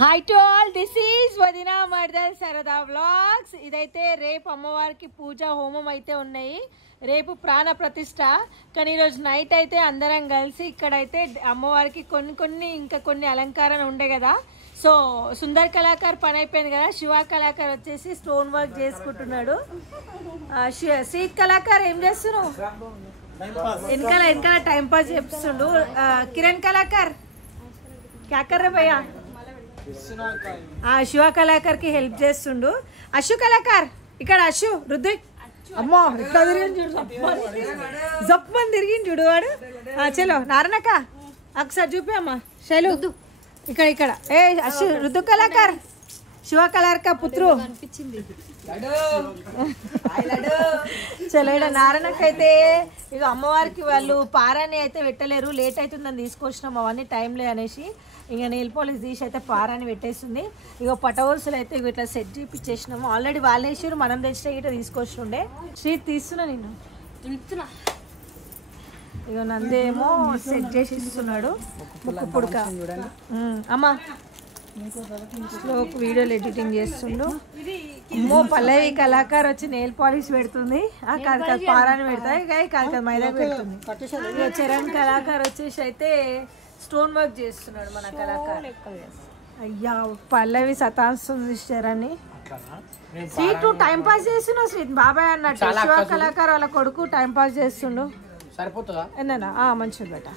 Hi to all, this is వదినా మర్దల్ సరదా vlogs. ఇదైతే రేపు అమ్మవారికి పూజ హోమం అయితే ఉన్నాయి. రేపు ప్రాణ ప్రతిష్ట. కానీ ఈరోజు నైట్ అయితే అందరం కలిసి ఇక్కడైతే అమ్మవారికి కొన్ని అలంకారం ఉండే కదా. సో సుందర్ కళాకార్ పని అయిపోయింది కదా. శివ కళాకార్ వచ్చేసి స్టోన్ వర్క్ చేసుకుంటున్నాడు. సీత్ కళాకార్ ఏం చేస్తున్నావు? వెనకాల టైం పాస్ చేస్తుండు. కిరణ్ కళాకార్ క్యా కర్ రే భయ్యా? శివ కళాకార్ కి హెల్ప్ చేస్తుండు. అశు కళాకార్ ఇక్కడ అశు రుద్విక్ అమ్మో ఇట్లా తిరిగింది చూడు, జప్పని తిరిగింది చూడు వాడు. చలో నారాయణక్క ఒకసారి చూపి అమ్మా. శైలు ఇక్కడ ఏ అశు రుద్దు కళాకార్ శివ కళాకార్ పుత్రు చలో. ఇక్కడ నారాయణక్క అయితే ఇక అమ్మవారికి వాళ్ళు పారాన్ని అయితే పెట్టలేరు, లేట్ అవుతుందని తీసుకొచ్చినాం. అవన్నీ టైం లే అనేసి ఇక నెయిల్ పాలిష్ తీసి అయితే పారాన్ని పెట్టేస్తుంది. ఇక పటవల్సులు అయితే ఇట్లా సెట్ చేయించేసినాము. ఆల్రెడీ వాళ్ళు వేసారు, మనం తెచ్చిన ఇట్లా తీసుకొచ్చుండే. శ్రీత్ తీస్తున్నా నేను ఇక నందేమో సెట్ చేసి ఇస్తున్నాడు. ముక్కు పుడక అమ్మా స్లోక్ వీడియోలు ఎడిటింగ్ చేస్తుండు. అమ్మో పల్లవి కళాకార్ వచ్చి నెయిల్ పాలిష్ పెడుతుంది. కాదు పారాన్ని పెడతాయి, కాదు మైదా పెడుతుంది. ఇక చరణ్ కళాకార్ వచ్చేసి అయితే స్టోన్ వర్క్ చేస్తున్నాడు మన కళాకార్. అయ్యా పల్లవి సతాస్తుంది చరణ్. శ్రీత్ టైం పాస్ చేస్తున్నావు శ్రీత్ బాబాయ్ అన్నట్టు. శివ కళాకార్ వాళ్ళ కొడుకు టైం పాస్ చేస్తుండు. సరిపోతుందా? ఎన్నా మంచిది బేట.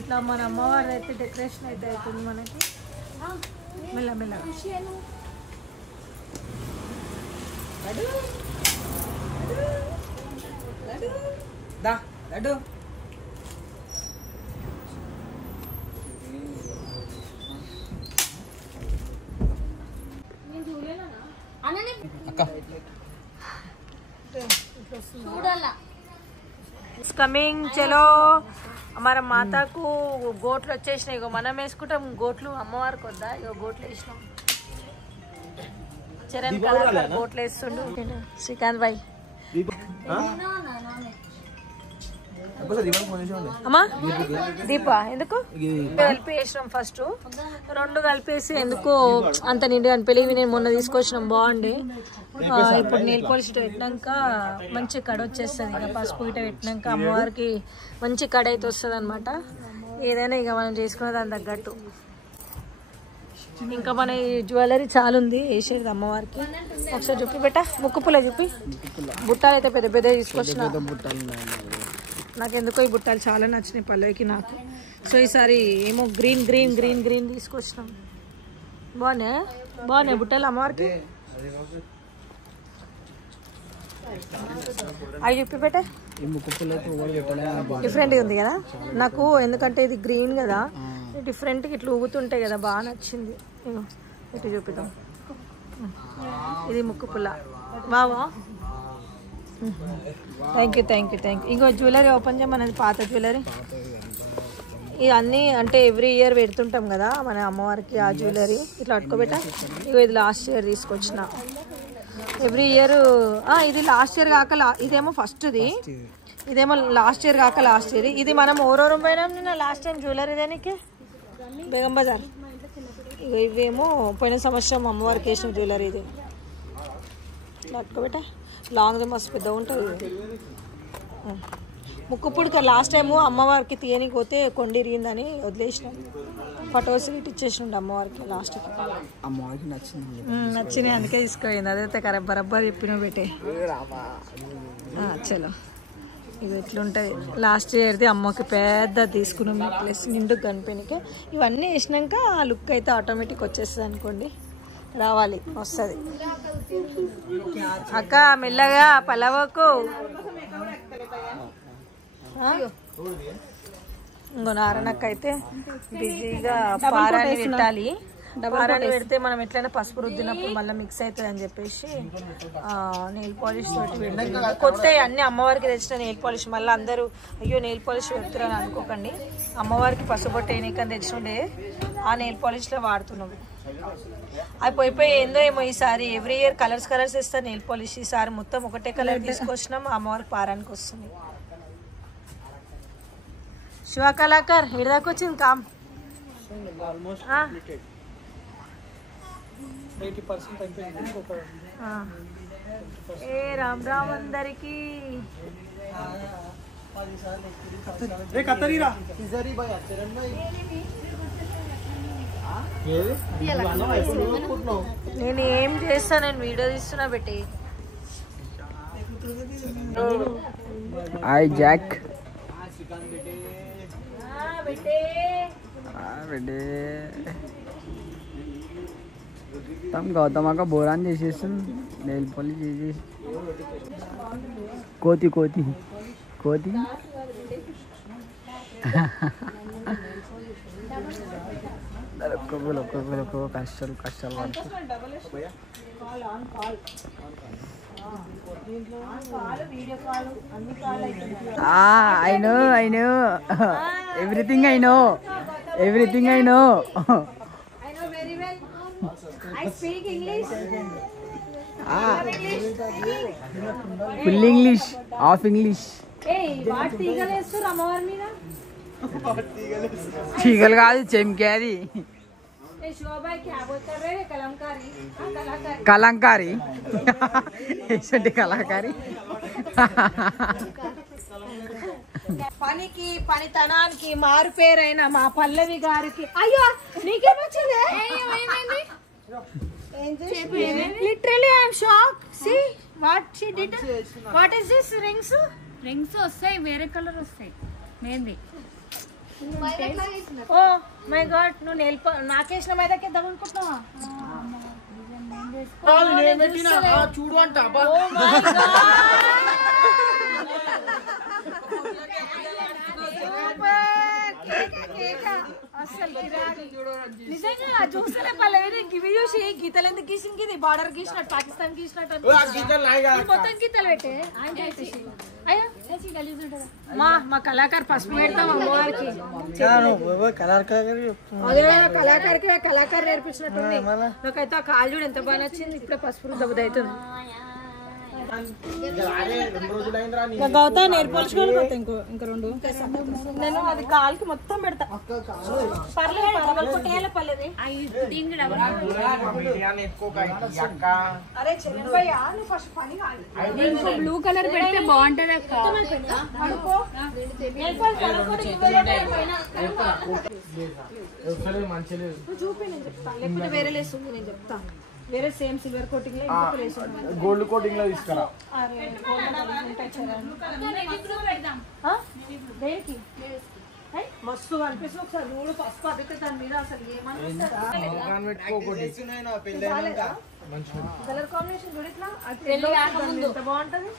ఇట్లా మన అమ్మవారు అయితే డెకరేషన్ అయితే అవుతుంది మనకి మెల్లమెల్లగా. కమింగ్ చలో. మన మాతకు గోట్లు వచ్చేసినాయి. ఇగో మనం వేసుకుంటాం గోట్లు, అమ్మవారికి వద్దా? ఇగో గోట్లు వేసినాం. చరణ్ కళాకార్ గోట్లు వేస్తుండు. శ్రీకాంత్ భాయ్ అమ్మా దీప ఎందుకు కలిపి వేసినాం. ఫస్ట్ 2 కలిపేసి ఎందుకు అంత నిండి అనిపించి నేను మొన్న తీసుకొచ్చినాం, బాగుండి. ఇప్పుడు నెయిల్ పాలిష్ పెట్టినాక మంచి కడ వచ్చేస్తుంది. ఇక పసుపు గిట్ట పెట్టినాక అమ్మవారికి మంచి కడ అయితే వస్తుంది అనమాట. ఏదైనా ఇక మనం చేసుకునే దాని తగ్గట్టు. ఇంకా మన జ్యువెలరీ చాలా ఉంది వేసేది అమ్మవారికి. ఒకసారి చూపి బెట్ట, ముక్కు పుల్ల చూపి. బుట్టాలు అయితే పెద్ద పెద్ద తీసుకొచ్చిన. నాకు ఎందుకో ఈ బుట్టాలు చాలా నచ్చినాయి పల్లవికి నాకు. సో ఈసారి ఏమో గ్రీన్ గ్రీన్ గ్రీన్ గ్రీన్ తీసుకొచ్చినాం. బాగున్నాయి బుట్టాలు అమ్మవారికి. అవి చూపి పెట్టే. డిఫరెంట్గా ఉంది కదా నాకు, ఎందుకంటే ఇది గ్రీన్ కదా, డిఫరెంట్గా ఇట్లా ఊగుతుంటాయి కదా, బాగా నచ్చింది. ఇటు చూపిద్దాం. ఇది ముక్కు పుల్ల బావా. Thank you. ఇంకో జ్యువెలరీ ఓపెన్ చేయమన్నది, పాత జ్యువెలరీ. ఇవన్నీ అంటే ఎవ్రీ ఇయర్ పెడుతుంటాం కదా మన అమ్మవారికి. ఆ జ్యువెలరీ ఇట్లా పట్టుకోబెట్టా. ఇగో ఇది లాస్ట్ ఇయర్ తీసుకొచ్చిన. ఎవ్రీ ఇయర్ ఇది లాస్ట్ ఇయర్ కాక ఇదేమో ఫస్ట్ది, ఇదేమో లాస్ట్ ఇయర్ కాక లాస్ట్ ఇయర్. ఇది మనం ఓరోరం పోయినాం నిన్న లాస్ట్ టైం జ్యువెలరీ దానికి బేగం బజార్. ఇవేమో పోయిన సంవత్సరం అమ్మవారికి వేసిన జ్యువెలరీ. ఇది పట్టుకోబెట్టా. లాంగ్ మస్తు పెద్దగా ఉంటుంది. ముక్కు పుడక లాస్ట్ టైము అమ్మవారికి తీయనికి పోతే కొండి ఇరిగిందని వదిలేసినాం. ఫొటోస్ ఇచ్చేసిండు అమ్మవారికి లాస్ట్కి. అమ్మవారికి నచ్చినాయి అందుకే తీసుకుపోయింది. అదైతే బరబ్బర్ చెప్పిన పెట్టే. చలో ఇవి ఎట్లుంటుంది. లాస్ట్ ఇయర్ది అమ్మకి పెద్ద తీసుకున్నాం నెక్లెస్ నిండుకు కనిపోయినాక. ఇవన్నీ వేసినాక ఆ లుక్ అయితే ఆటోమేటిక్ వచ్చేస్తుంది అనుకోండి. రావాలి వస్తుంది. అక్క మెల్లగా పల్లవకు. ఇంకో నారాయణక్క అయితే బిజీగా పారాన్ని పెట్టాలి. పారాన్ని పెడితే మనం ఎట్లయినా పసుపు రుద్దినప్పుడు మళ్ళీ మిక్స్ అవుతుంది అని చెప్పేసి నెయిల్ పాలిష్ తోటి పెడుతుంది. కొత్త అన్ని అమ్మవారికి తెచ్చిన నెయిల్ పాలిష్. మళ్ళీ అందరూ అయ్యో నెయిల్ పాలిష్ పెడుతున్నారని అనుకోకండి. అమ్మవారికి పసుపు తెచ్చినని తెచ్చుండే ఆ నెయిల్ పాలిష్లో వాడుతున్నాము. అది పోయిపోయి ఏందో ఏమో ఈసారి ఎవ్రీ ఇయర్ కలర్స్ ఇస్తారు నెయిల్ పాలిష్. ఈసారి మొత్తం ఒకటే కలర్ తీసుకొచ్చినాం. అమ్మవారికి పారానికి వస్తుంది. శివ కళాకార్ ఏడాకి వచ్చింది కామ్ ఆల్మోస్ట్ కంప్లీటెడ్ 80% అయిపోయింది ఇంకొక ఏ రామ్ రామ్ అందరికి ఏ కత్తరీరా నేను ఏం చేస్తా నేను వీడియో తీస్తున్నా పెట్టి హాయ్ జాక్ తమ్ గౌతమాక బోరాన్ చేసేస్తుంది నెయిల్ పాలిష్ చేసేసి కోతి కోతి కోతి ఒక్కొక్కరు కష్టాలు కష్టాలు పడుతుంది I know everything I know very well. I speak English. full English half English Hey, what తీగలు వేస్తారు అమ్మవారి మీద చీగలు కాదు చెంకే అది ఏ శోభాయ్ క్యా బోల్తారు రే కలంకారీ కలంకారీ ఏంటి కళాకారి పనికి పనితనానికి మారు పేరైన మా పల్లవి గారికి అయ్యో నీకేమొచ్చింది literally I am shock see what she did what is this rings వస్తాయి వేరే కలర్ వస్తాయి మెహందీ ఓ మై గాడ్ నువ్వు నాకేసిన మీదకి ఇద్దాం అనుకుంటున్నావా చూడు అంట నిజంగా చూస్తలే పల్లవి గివి చూసి గీతలు ఎందుకు గీసింది ఇది బార్డర్ గీసినట్టు పాకిస్తాన్ గీసినట్టు మొత్తం గీతలు పెట్టే అయ్యో మా కళాకారు పసుపు పెడతాం అమ్మవారికి కళాకారు నేర్పించినట్టుంది నాకైతే ఆ కాలు చూడు ఎంత బాగా నచ్చింది ఇప్పుడే పసుపు దెబ్బ అవుతుంది గౌతా నేర్పించుకోవాలి ఇంకా రెండు నేను అది కాలుకి మొత్తం పెడతా పర్లేదు కొట్టేయాలి పర్లేదు అరే చెల్లెయ్యా నువ్వు ఫస్ట్ పని కాదు బ్లూ కలర్ పెడితే బాగుంటది చూపి నేను చెప్తాను లేకపోతే వేరే లేస్తుంది నేను చెప్తా వేరే సేమ్ సిల్వర్ కోటింగ్ లో గోల్డ్ కోటింగ్ లో తీసుకురా మస్తు అనిపిస్తుంది ఒకసారి నూనె పసుపు అదితే దాని మీద అసలు కలర్ కాంబినేషన్ కూడా ఇట్లా ఎంత బాగుంటది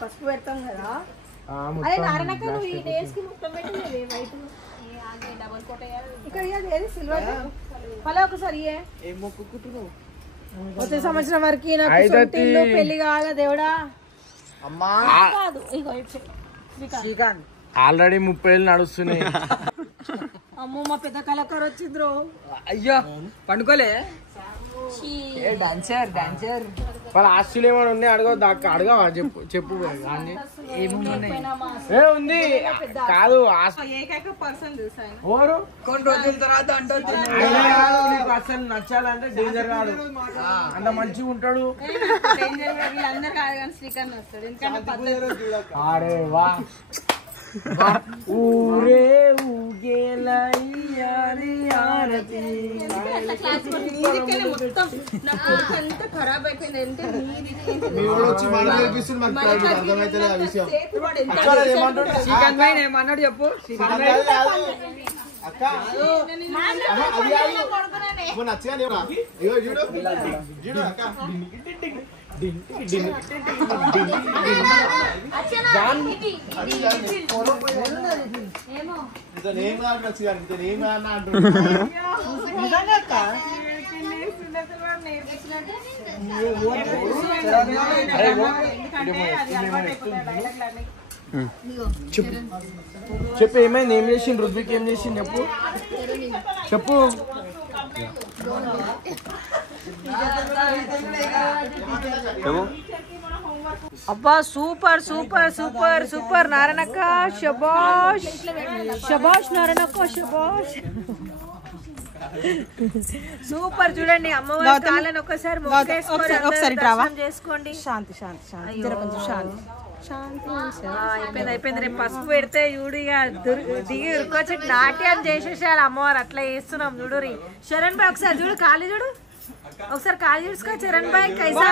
పసుపు పెడతాం కదా అదే నారాయణక్క నువ్వు ఈ డేస్ కి మొత్తం పెట్టినవి వైట్ ఇక్కడ ఏది సిల్వర్ మళ్ళీ ఒకసారి వచ్చే సంవత్సరం వరకు నాకు సొంతిల్లు పెళ్లి కావాలా దేవుడా కాదు శ్రీకాంత్ ఆల్రెడీ 30 ఏళ్ళు నడుస్తున్నాయి అమ్మో మా పెద్ద కళాకారు వచ్చిండ్రు అయ్యో పండుకోలే డాన్సర్ వాళ్ళ ఆస్తులు ఏమైనా ఉన్నాయి అడగవా చెప్పు ఏ ఉంది కాదు ఏకైక పర్సన్ చూసాను ఎవరు కొన్ని రోజుల తర్వాత అసలు నచ్చాలంటే డేంజర్ కాదు అంత మంచిగా ఉంటాడు అందరు కాదు కానీ శ్రీకాంత్ వస్తాడు ఎందుకంటే అరే వా ఊరే మొత్తం నా కొడుకు ఎంత ఖరాబ్ అయిపోయింది అంటే శ్రీకాంత్ భాయ్ ఏమన్నాడు చెప్పు చెప్పు ఏమైంది ఏం చేసిండు రుద్విక్ ఏం చేసిండు చెప్పు అబ్బా సూపర్ సూపర్ సూపర్ సూపర్ నారాయణక్క శబాష్ శబాష్ నారాయణక్క శబాష్ సూపర్. చూడండి అమ్మవారి కాళ్ళని ఒకసారి ఒకసారి చేసుకోండి. శాంతి శాంతి శాంతి కొంచెం శాంతి శాంతి. అయిపోయింది రేపు పసుపు పెడితే చూడు ఇక దిగి ఉరుకొచ్చి నాట్యం చేసేసారు అమ్మవారు. అట్లా చేస్తున్నాం చూడు. శరణ్ భాయ్ ఒకసారి చూడు, ఖాళీ చూడు ఒకసారి, ఖాళీ చూసుకో. చరణ్ భాయ్ కైసా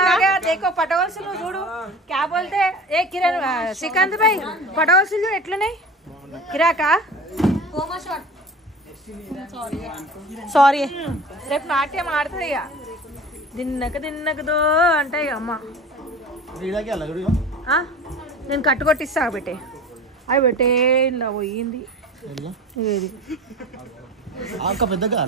దేకో పటవలసులు చూడు. క్యా బోల్తే ఏ కిరణ్ శ్రీకాంత్ భాయ్ పటవలసులు చూడు ఎట్లున్నాయి. కిరాకా సారీ. రేపు నాట్యం ఆడుతుంది ఇక. దిన్నకదో అంటే ఇక అమ్మ నేను కట్టుకొట్టిస్తా పెట్టే. అవి పెట్టే ఇలా పోయింది ఏది పెద్దగా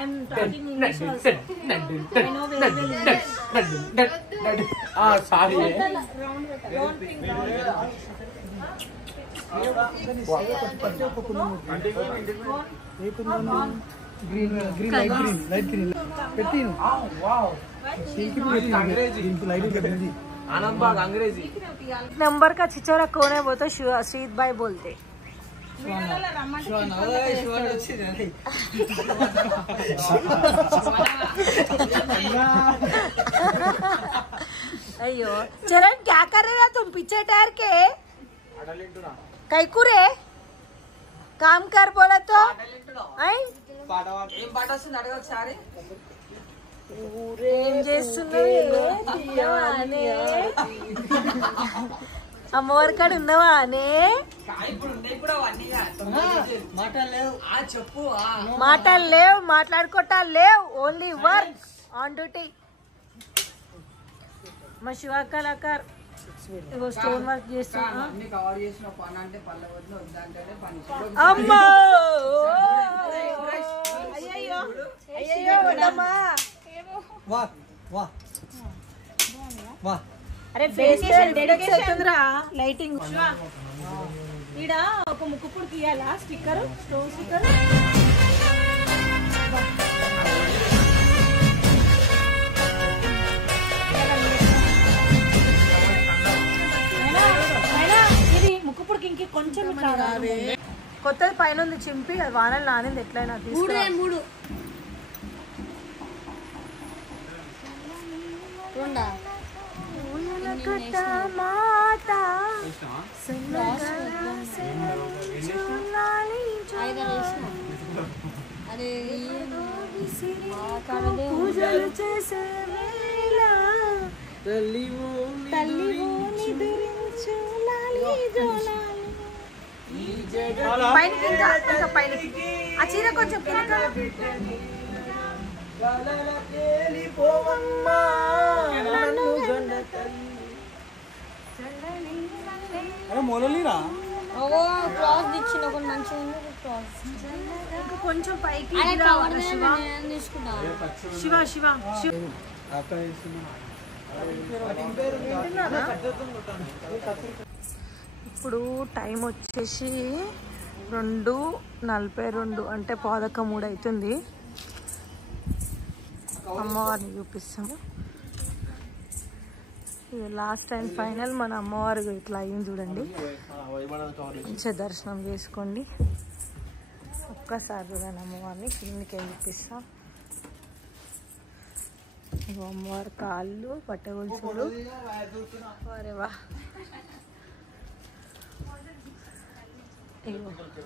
I'm talking English also. I know very well English. Sorry. Round thing. Green light green పెట్టి नंबर का छिचोरा कौन है वो तो शीत भाई बोलते. अयो चरण क्या कर रहे ना तुम पीछे टायर के कैकुरे काम कर बोला तो అమ్మవారి కాడ ఉన్నవా అనే మాటలు లేవు మాట్లాడుకోవటా లేవు. Only work on duty. మా శివ కళాకార్ స్టోన్ వర్క్ చేస్తున్నా. అమ్మా అయ్యో అయ్యో వద్దమ్మా. అరే లైటింగ్ ఈడ ఒక ముక్కుపుడు తీయాలా స్టిక్కర్ స్టోన్ స్టిక్కర్. ఇది ముక్కుపుడికి ఇంక కొంచెం కొత్తది పైన ఉంది చింపి అది వానలు నానింది ఎట్లయినా తీసుకురా. పూజలు చేసే వేళ పైన పైన ఆ చీర కొంచెం కొంచెం పైకి శివ శివ ఇప్పుడు టైం వచ్చేసి 2:42 అంటే 2:43 అవుతుంది. అమ్మవారిని చూపిస్తాము. లాస్ట్ అండ్ ఫైనల్ మన అమ్మవారు ఇట్లా అయింది చూడండి. మంచిగా దర్శనం చేసుకోండి. ఒక్కసారి చూడండి అమ్మవారిని కిందికి చూపిస్తాం. అమ్మవారి కాళ్ళు పట్టగొలుసులు వారేవా.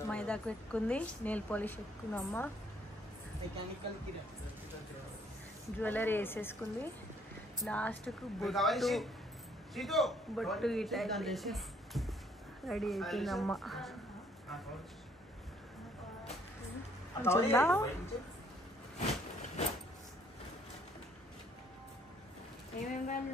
మైదాకు పెట్టుకుంది, నెయిల్ పాలిష్ పెట్టుకుంది అమ్మ, జ్యువెలరీ వేసేసుకుంది. లాస్ట్కు బొట్టు ఇట రెడీ అయిపోయింది అమ్మ. ఏమేమి